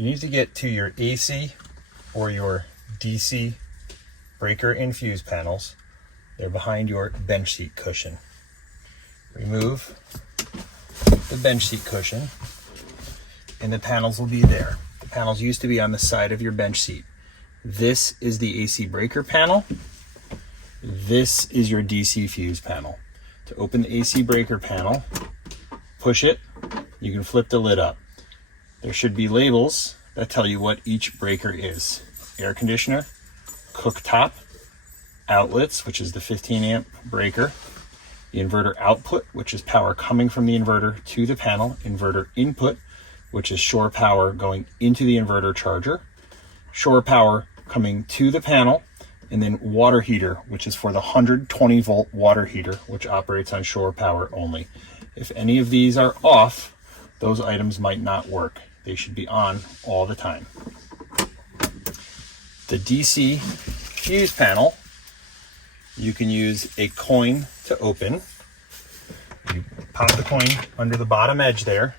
You need to get to your AC or your DC breaker and fuse panels. They're behind your bench seat cushion. Remove the bench seat cushion and the panels will be there. The panels used to be on the side of your bench seat. This is the AC breaker panel. This is your DC fuse panel. To open the AC breaker panel, push it, you can flip the lid up. There should be labels that tell you what each breaker is. Air conditioner, cooktop, outlets, which is the 15 amp breaker, the inverter output, which is power coming from the inverter to the panel, inverter input, which is shore power going into the inverter charger, shore power coming to the panel, and then water heater, which is for the 120 volt water heater, which operates on shore power only. If any of these are off, those items might not work. They should be on all the time. The DC fuse panel, you can use a coin to open. You pop the coin under the bottom edge there,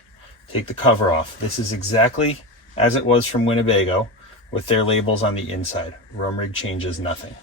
take the cover off. This is exactly as it was from Winnebago with their labels on the inside. RoamRig changes nothing.